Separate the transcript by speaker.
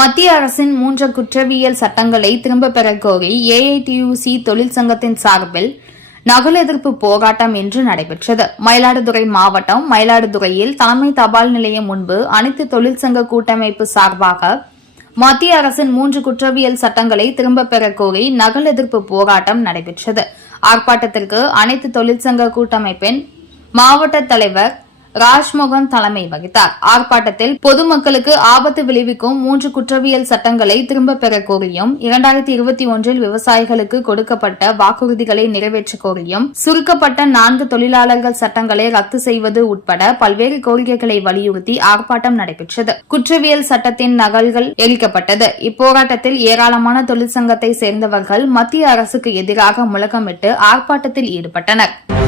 Speaker 1: மத்திய அரசின் மூன்று குற்றவியல் சட்டங்களை திரும்பப் பெறக் கோரி ஏஐடியூசி தொழிற்சங்கத்தின் சார்பில் நகல் எதிர்ப்பு போராட்டம் இன்று நடைபெற்றது. மயிலாடுதுறை மாவட்டம் மயிலாடுதுறையில் தலைமை தபால் நிலையம் முன்பு அனைத்து தொழிற்சங்க கூட்டமைப்பு சார்பாக மத்திய அரசின் மூன்று குற்றவியல் சட்டங்களை திரும்பப் பெறக் கோரி நகல் எதிர்ப்பு போராட்டம் நடைபெற்றது. ஆர்ப்பாட்டத்திற்கு அனைத்து தொழிற்சங்க கூட்டமைப்பின் மாவட்ட தலைவர் ராஜ்மோகன் தலைமை வகித்தார். ஆர்ப்பாட்டத்தில் பொதுமக்களுக்கு ஆபத்து விளைவிக்கும் மூன்று குற்றவியல் சட்டங்களை திரும்பப் பெறக் கோரியும் இரண்டாயிரத்தி இருபத்தி ஒன்றில் விவசாயிகளுக்கு கொடுக்கப்பட்ட வாக்குறுதிகளை நிறைவேற்றக் கோரியும் சுருக்கப்பட்ட நான்கு தொழிலாளர்கள் சட்டங்களை ரத்து செய்வது உட்பட பல்வேறு கோரிக்கைகளை வலியுறுத்தி ஆர்ப்பாட்டம் நடைபெற்றது. குற்றவியல் சட்டத்தின் நகல்கள் எரிக்கப்பட்டது. இப்போராட்டத்தில் ஏராளமான தொழிற்சங்கத்தை சேர்ந்தவர்கள் மத்திய அரசுக்கு எதிராக முழக்கமிட்டு ஆர்ப்பாட்டத்தில் ஈடுபட்டனர்.